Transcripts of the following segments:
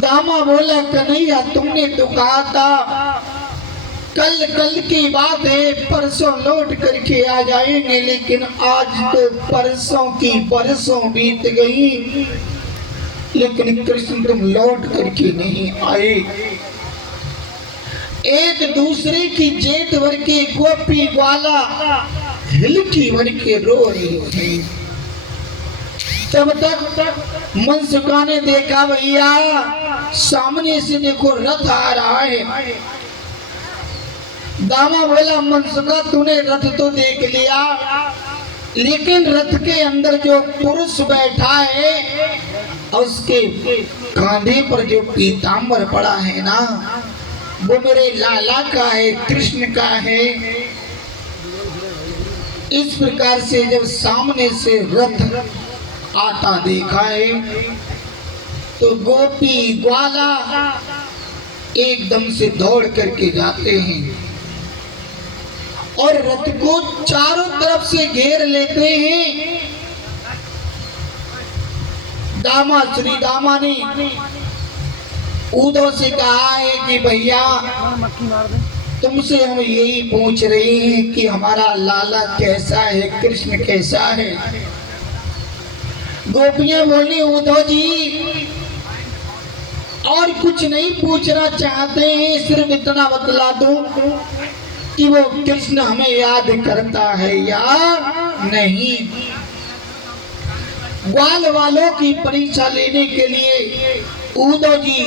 दामा बोला कन्हैया तुमने तो कहा था कल कल की बात है, परसों लौट करके आ जाएंगे, लेकिन आज तो परसों की बरसों बीत गई, लेकिन कृष्ण तुम लौट करके नहीं आए। एक दूसरे की जेठ भर के गोपी वाला हिलकी भर के रो रही थी। तब तक मनसुखा ने देखा भैया सामने से देखो रथ आ रहा है। दामा बोला मनसुखा तूने रथ तो देख लिया, लेकिन रथ के अंदर जो पुरुष बैठा है उसके कांधे पर जो पीतांबर पड़ा है ना, वो मेरे लाला का है, कृष्ण का है। इस प्रकार से जब सामने से रथ आता देखा है तो गोपी ग्वाला एकदम से दौड़ करके जाते हैं और रथ को चारों तरफ से घेर लेते हैं। श्री दामा ने उद्धव से कहा है कि भैया तुमसे हम यही पूछ रहे हैं कि हमारा लाला कैसा है, कृष्ण कैसा है। गोपियां बोली उद्धव जी और कुछ नहीं पूछना चाहते हैं, सिर्फ इतना बतला दो कि वो कृष्ण हमें याद करता है या नहीं। ग्वाल वालों की परीक्षा लेने के लिए उद्धव जी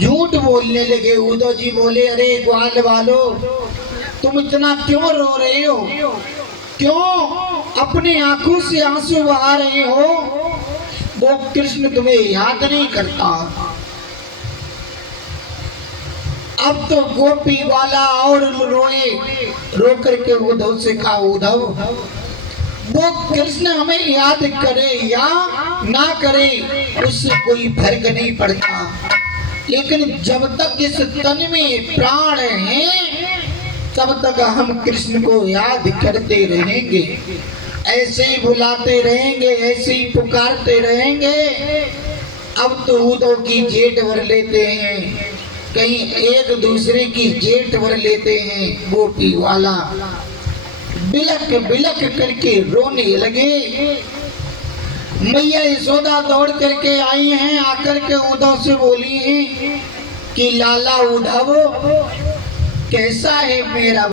झूठ बोलने लगे। उद्धव जी बोले अरे ग्वाल वालों तुम इतना क्यों रो रहे हो, क्यों अपनी आंखों से आंसू बहा रहे हो, वो कृष्ण तुम्हें याद नहीं करता। अब तो गोपी वाला और रोए, रो करके उद्धव से कहा उद्धव वो कृष्ण हमें याद करे या ना करे उससे कोई फर्क नहीं पड़ता, लेकिन जब तक इस तन में प्राण है तब तक हम कृष्ण को याद करते रहेंगे, ऐसे ही बुलाते रहेंगे, ऐसे ही पुकारते रहेंगे। अब तो उद्धव की जेठ भर लेते हैं, कहीं एक दूसरे की जेठ भर लेते हैं। गोपी वाला बिलक बिलक करके रोने लगे। मैया यशोदा दौड़ करके आई हैं, आकर के उद्धव से बोली हैं कि लाला उद्धव कैसा है मेरा